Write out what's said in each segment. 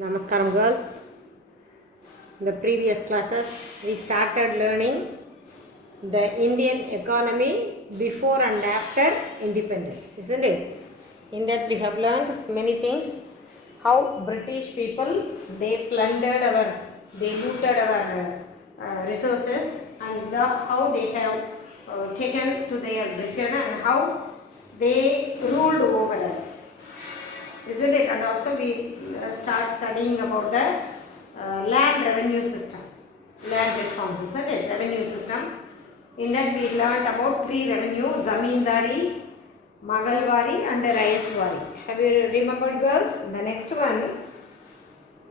Namaskaram girls. In the previous classes we started learning the Indian economy before and after independence, isn't it? In that we have learned many things. How British people they plundered they looted our resources, and how they have taken to their return, and how they ruled over us, isn't it? And also we start studying about the land revenue system, land reforms, isn't it? Revenue system. In that we learned about three revenue: zamindari, magalwari and rayatwari. Have you remembered, girls? The next one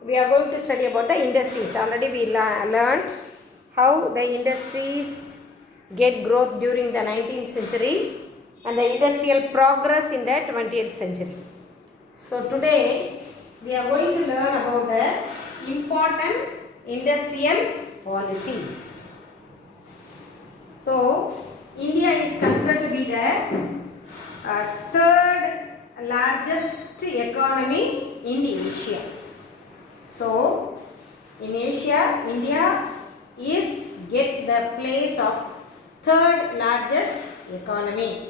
we are going to study about the industries. Already we learned how the industries get growth during the 19th century and the industrial progress in the 20th century. So today we are going to learn about the important industrial policies. So India is considered to be the third largest economy in Asia. So in Asia, India is get the place of third largest economy.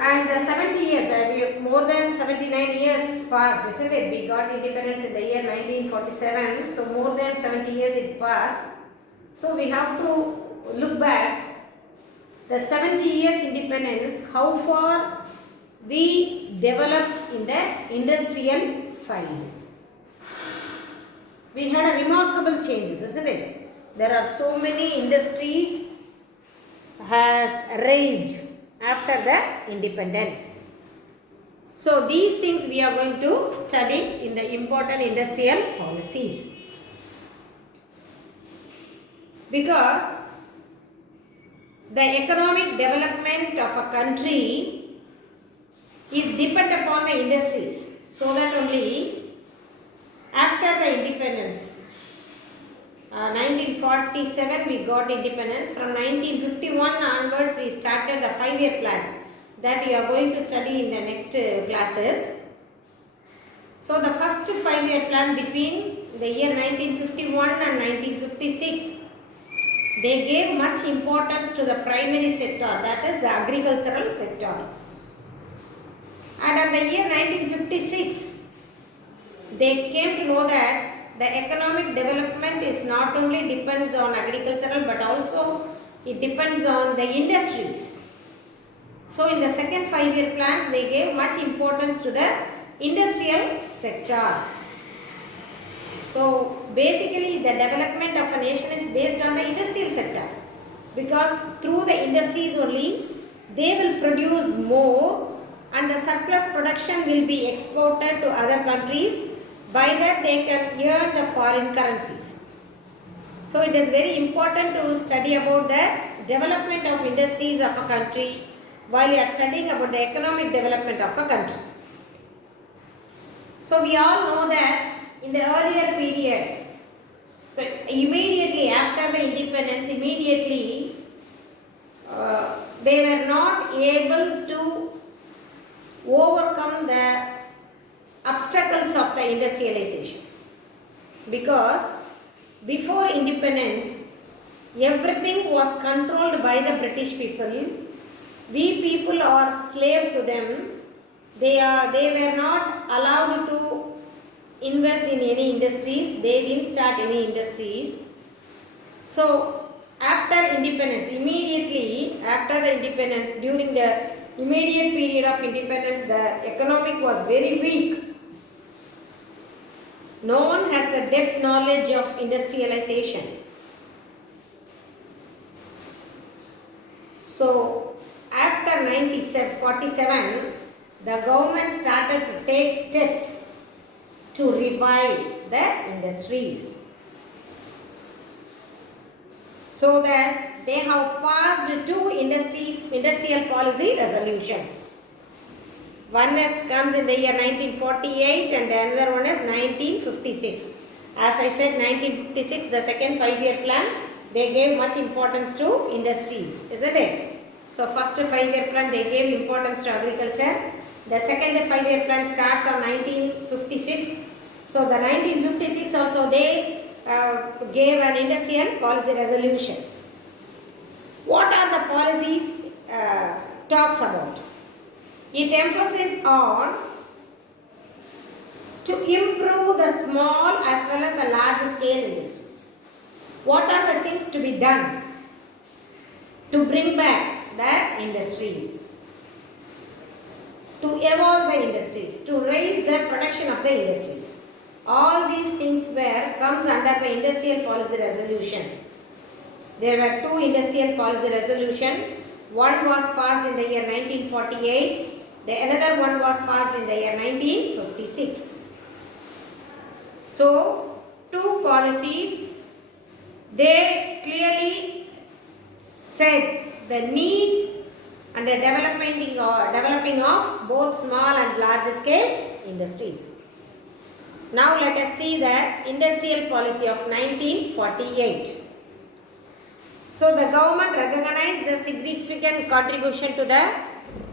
And 70 years, more than 79 years passed, isn't it? We got independence in the year 1947, so more than 70 years it passed. So we have to look back the 70 years independence, how far we developed in the industrial side. We had a remarkable changes, isn't it? There are so many industries has raised after the independence. So these things we are going to study in the important industrial policies. Because the economic development of a country is dependent upon the industries. So that only after the independence, 1947 we got independence. From 1951 onwards we started the 5-year plans that we are going to study in the next classes. So the first 5-year plan between the year 1951 and 1956, they gave much importance to the primary sector, that is the agricultural sector. And in the year 1956, they came to know that the economic development is not only depends on agricultural but also it depends on the industries. So in the second 5-year plans, they gave much importance to the industrial sector. So basically the development of a nation is based on the industrial sector, because through the industries only they will produce more and the surplus production will be exported to other countries. By that they can earn the foreign currencies. So it is very important to study about the development of industries of a country while you are studying about the economic development of a country. So we all know that in the earlier period, so immediately after the independence, they were not able to overcome the obstacles of the industrialization, because before independence everything was controlled by the British people. We people are slave to them. They were not allowed to invest in any industries. They didn't start any industries. So after independence, immediately after the independence, during the immediate period of independence, the economic was very weak. No one has the depth knowledge of industrialization. So after 1947, the government started to take steps to revive the industries, so that they have passed two industrial policy resolution. One comes in the year 1948 and the another one is 1956. As I said, 1956, the second 5-year plan, they gave much importance to industries, isn't it? So first 5-year plan they gave importance to agriculture. The second 5-year plan starts on 1956. So the 1956 also they gave an industrial policy resolution. What are the policies talks about? It emphasizes on to improve the small as well as the large scale industries. What are the things to be done to bring back the industries, to evolve the industries, to raise the production of the industries? All these things comes under the industrial policy resolution. There were two industrial policy resolution. One was passed in the year 1948. Another one was passed in the year 1956. So, two policies, they clearly said the need and the developing of both small and large scale industries. Now let us see the industrial policy of 1948. So the government recognized the significant contribution to the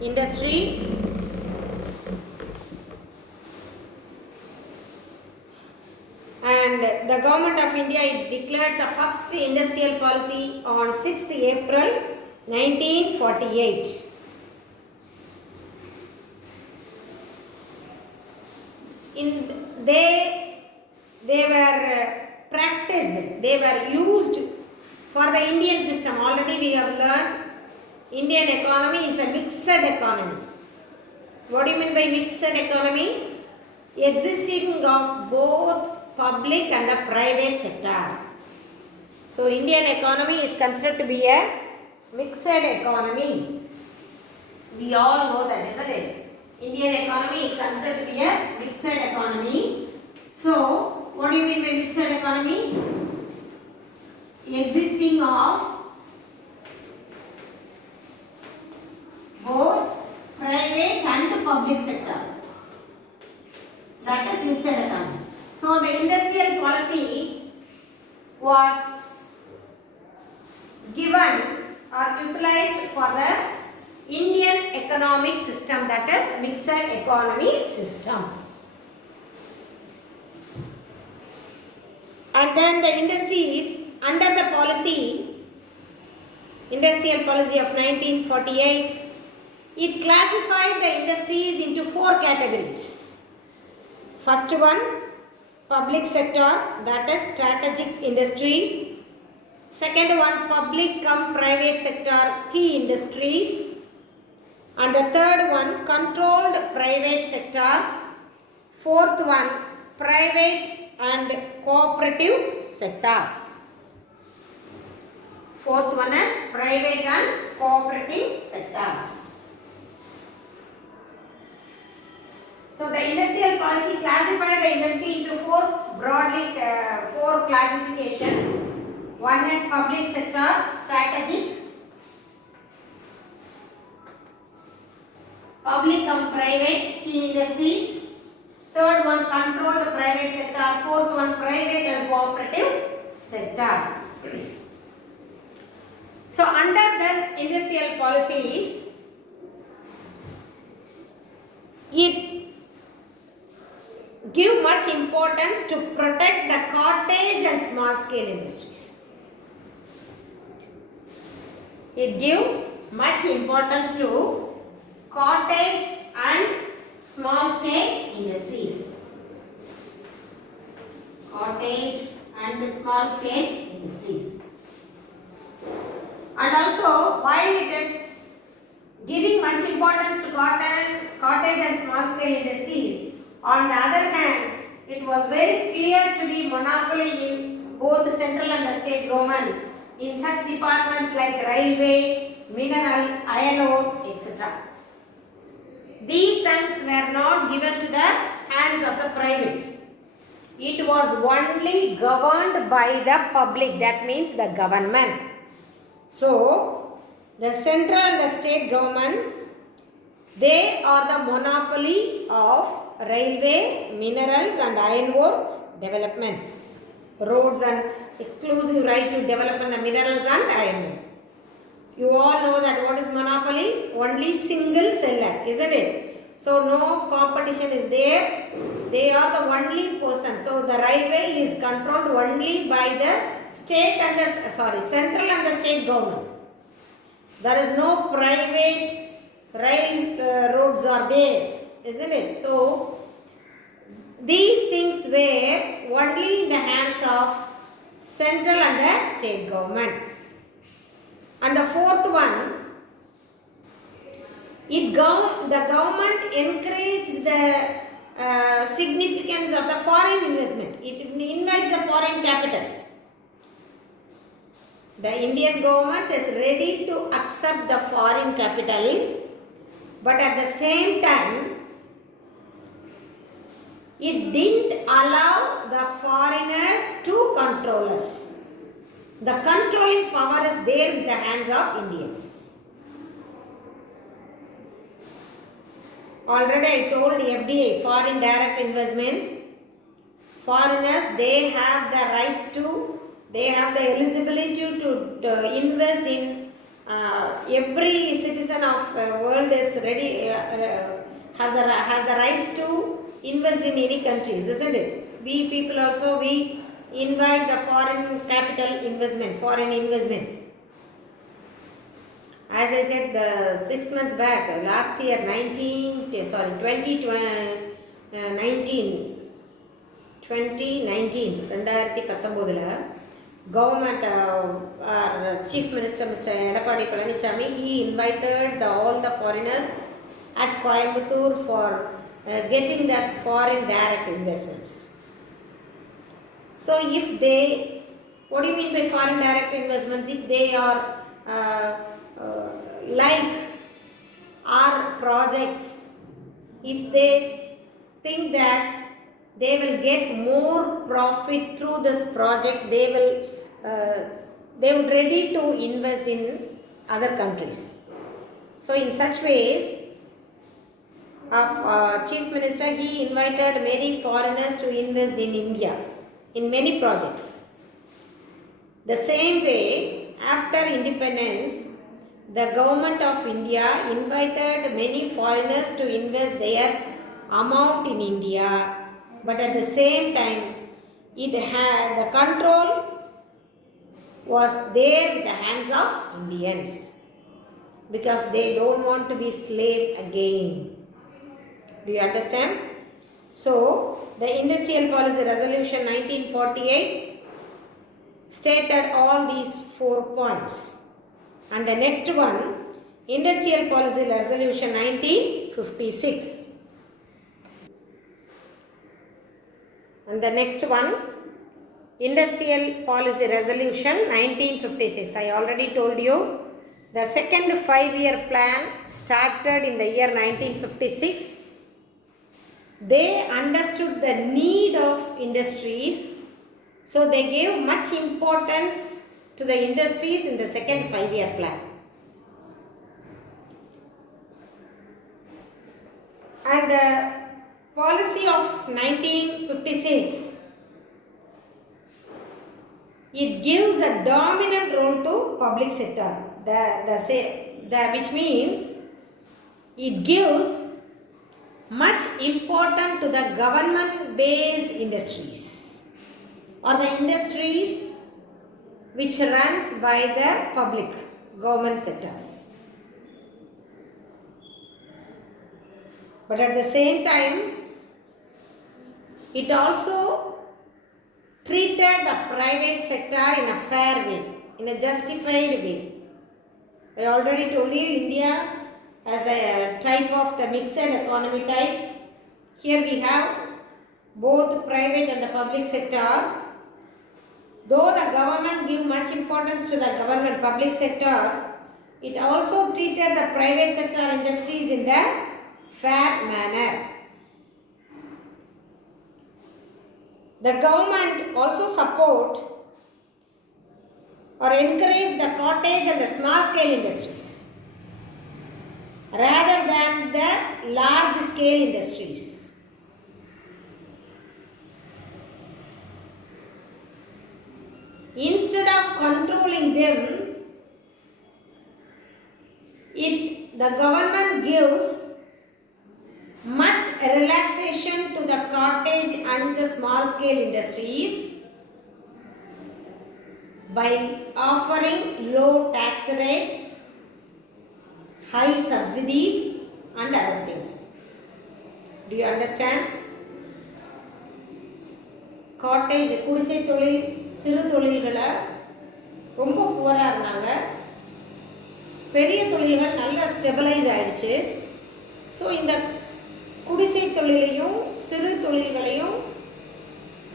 industry and the government of India declares the first industrial policy on 6th April 1948. They were practiced, they were used for the Indian system. Already we have learned Indian economy is a mixed economy. What do you mean by mixed economy? Existing of both public and the private sector. So Indian economy is considered to be a mixed economy. We all know that, isn't it? Indian economy is considered to be a mixed economy. So, what do you mean by mixed economy? Existing of both private and public sector. That is mixed economy. So, the industrial policy was given or utilized for the Indian economic system, that is mixed economy system. And then the industries under the policy, industrial policy of 1948, it classified the industries into four categories. First one, public sector, that is strategic industries. Second one, public cum private sector key industries. And the third one, controlled private sector. Fourth one, private and cooperative sectors. Fourth one is private and cooperative sectors. So the industrial policy classified the industry into four classification. One is public sector, strategic, public and private key industries. Third one, controlled private sector. Fourth one, private and cooperative sector. So under this industrial policies, it give much importance to protect the cottage and small scale industries. It give much importance to cottage and small scale industries. Cottage and small scale industries. And also, while it is giving much importance to cottage and small scale industries, on the other hand, it was very clear to be monopoly in both the central and the state government in such departments like railway, mineral, iron ore, etc. These things were not given to the hands of the private. It was only governed by the public, that means the government. So, the central and the state government, they are the monopoly of railway, minerals and iron ore development. Roads and exclusive right to develop the minerals and iron ore. You all know that what is monopoly? Only single seller, isn't it? So no competition is there they are the only person. So the railway is controlled only by the state and the central and the state government. There is no private roads are there, isn't it? So these things were only in the hands of central and the state government. And the fourth one, the government encouraged the significance of the foreign investment. It invites the foreign capital. The Indian government is ready to accept the foreign capital, but at the same time, it didn't allow the foreigners to control us. The controlling power is there in the hands of Indians. Already I told FDI, foreign direct investments. Foreigners, they have the rights to, they have the eligibility to invest in every citizen of world is ready, has the rights to invest in any countries, isn't it? We people also, we invite the foreign capital investment, foreign investments. As I said, the 6 months back, last year, 2019, government, our Chief Minister, Mr. Edapadi Palanichami, he invited all the foreigners at Coimbatore for getting that foreign direct investments. So if they, what do you mean by foreign direct investments? If they are like our projects, if they think that they will get more profit through this project, they would ready to invest in other countries. So in such ways, Chief Minister, he invited many foreigners to invest in India in many projects. The same way, after independence, the government of India invited many foreigners to invest their amount in India, but at the same time, it had the control was there in the hands of Indians because they don't want to be slave again. Do you understand? So, the Industrial Policy Resolution 1948 stated all these 4 points. And the next one, Industrial Policy Resolution 1956. And the next one, Industrial Policy Resolution 1956. I already told you, the second 5-year plan started in the year 1956. They understood the need of industries, so they gave much importance to the industries in the second 5-year plan. And the policy of 1956, it gives a dominant role to public sector, which means it gives much importance to the government based industries or the industries which runs by the public government sectors. But at the same time, it also treated the private sector in a fair way, in a justified way. I already told you, India as a type of the mixed economy type. Here we have both private and the public sector. Though the government give much importance to the government public sector, it also treated the private sector industries in the fair manner. The government also support or encourage the cottage and the small scale industries rather than the large scale industries. Instead of controlling them, the government gives much relaxation to the and the small scale industries by offering low tax rate, high subsidies and other things. Do you understand? Cottage குடிசை தொழில் சிறு தொழில்களை ரொம்ப புவராக இருந்தாங்க. பெரிய தொழில்கள் நல்லா stabilise ஆகிடுச்சு. ஸோ இந்த குடிசை தொழிலையும் சிறு தொழில்களையும்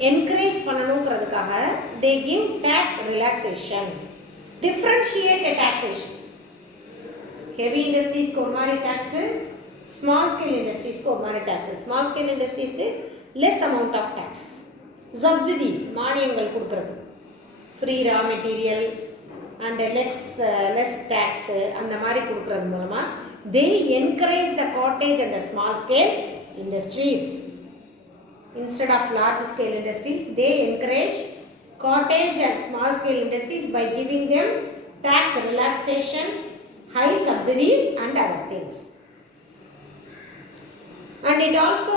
என்கரேஜ் பண்ணணுங்கிறதுக்காக they give tax relaxation, differentiate a taxation. heavy industries-க்கு ஒரு மாதிரி டேக்ஸு, small scale industries-க்கு ஒரு மாதிரி டேக்ஸு. small scale industries-க்கு less amount of tax. subsidies மானியங்கள் கொடுக்குறது, free raw material and less tax அந்த மாதிரி கொடுக்குறது மூலமாக they encourage the cottage and the small scale industries. Instead of large scale industries, they encourage cottage and small scale industries by giving them tax relaxation, high subsidies and other things. And it also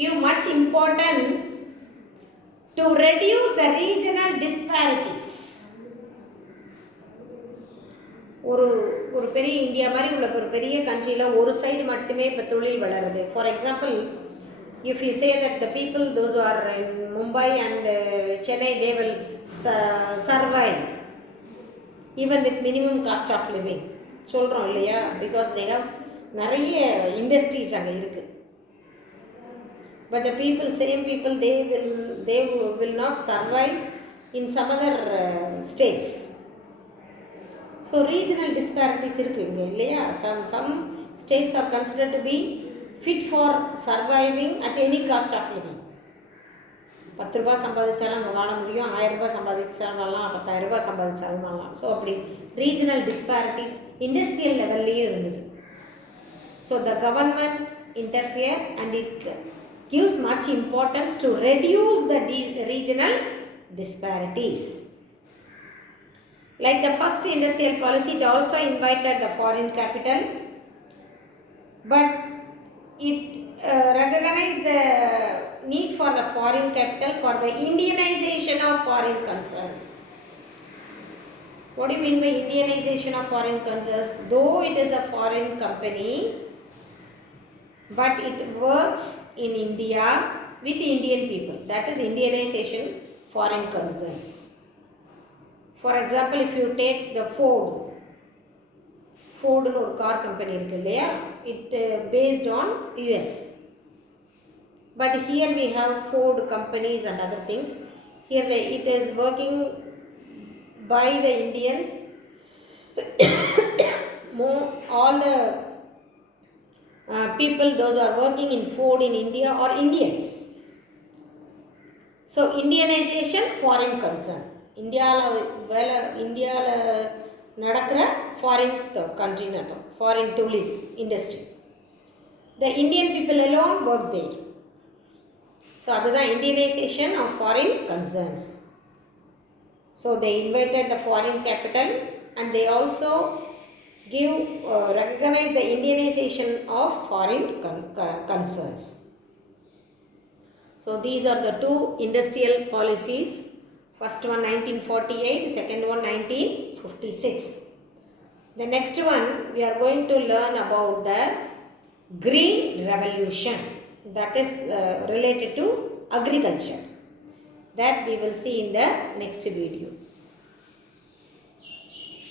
give much importance to reduce the regional disparities. ஒரு பெரிய India மாதிரி உள்ள ஒரு பெரிய கண்ட்ரியில் ஒரு side மட்டுமே இப்போ தொழில் வளருது. For example, if you say that the people those who are in Mumbai and Chennai, they will survive even with minimum cost of living சொல்கிறோம் இல்லையா, பிகாஸ் they have நிறைய இண்டஸ்ட்ரீஸ் அங்கே இருக்குது. but the people, same people, they will not survive in some other states. so regional disparities இருக்குது இங்கே இல்லையா. some states are considered to be fit for surviving at any cost of living. 10 ரூபாய் சம்பாதிச்சாலும் நம்ம வாழ முடியும், 1000 ரூபாய் சம்பாதிச்சாலும் வாழலாம், 10,000 ரூபாய் சம்பாதிச்சாலும் வாழலாம். ஸோ அப்படி ரீஜனல் டிஸ்பாரிட்டிஸ் இண்டஸ்ட்ரியல் லெவல்லையும் இருந்தது. So the government interfere and it gives much importance to reduce the regional disparities. Like the first industrial policy, it also invited the foreign capital, but it recognized the need for the foreign capital for the Indianization of foreign concerns. What do you mean by Indianization of foreign concerns? Though it is a foreign company, but it works in India with Indian people. That is Indianization foreign concerns. For example, if you take the Ford ஒரு car company இருக்கு இல்லையா, it based on US. But here we have Ford companies and other things. Here it is working by the Indians. All the people those are working in Ford in India are Indians. So Indianization foreign concern. இந்தியாவில் நடக்கிற foreign country நடத்தும், foreign தொழில் industry. The Indian people alone work there. So அதுதான் Indianisation of foreign concerns. So they invited the foreign capital and they also recognize the Indianization of foreign concerns. So these are the two industrial policies. First one 1948, second one 1956. The next one we are going to learn about the Green Revolution, that is related to agriculture. That we will see in the next video.